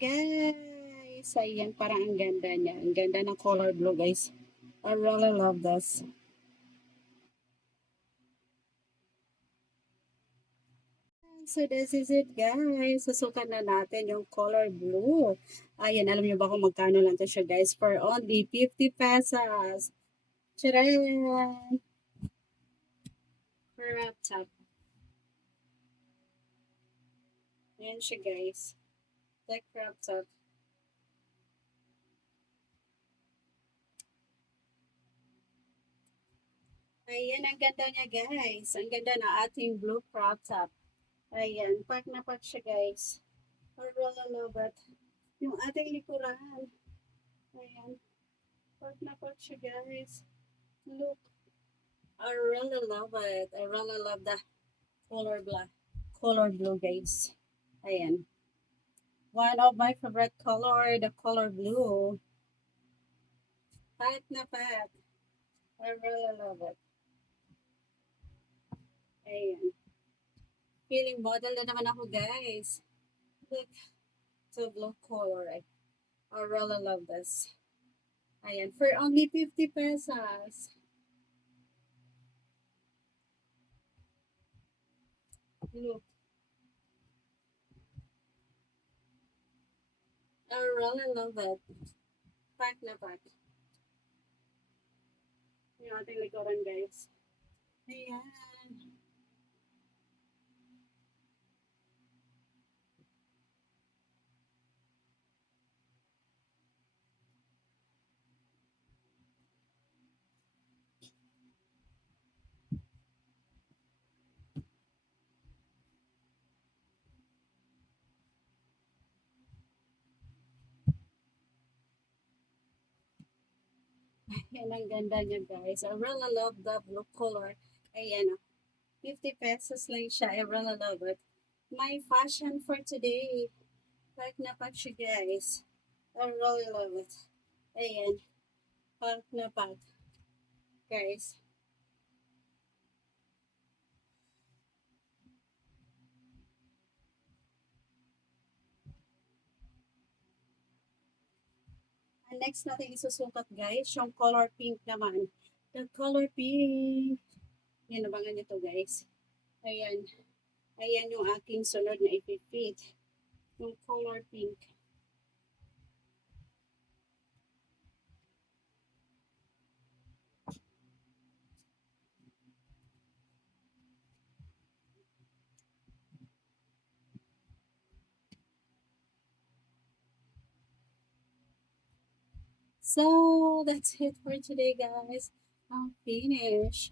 guys. Ayan, parang ang ganda niya. Ang ganda ng color blue guys. I really love this. So this is it guys. Susukan na natin yung color blue. Ayan, alam niyo ba kung magkano lang to siya guys? For only 50 pesos. Charan! For wrap top. Ayan siya guys. Like wrap top. Ayan, ang ganda niya guys. Ang ganda na ating blue crop top. Ayan, pack na pack siya guys. I really love it. Yung ating likuran. Ayan, pack na pack siya guys. Look, I really love it. I really love the color black. Color blue guys. Ayan. One of my favorite color, the color blue. Pack na pack. I really love it. Ayan. Feeling model na naman ako guys. Look, so blue color. I really love this. Ayan, for only 50 pesos. Look, I really love it. Pack na pack. Yung ating likuran guys. Ayan. Ayan, ang ganda niya guys. I really love the blue color. Ayan, 50 pesos lang siya. I really love it. My fashion for today. Pack na pack siya guys. I really love it. Ayan, pack na pack. Guys. Ang next natin isusukat guys, yung color pink naman. The color pink. Yan, abangan nyo to guys. Ayan. Ayan yung aking sunod na ipipit. Yung color pink. So, that's it for today guys. I'm finished.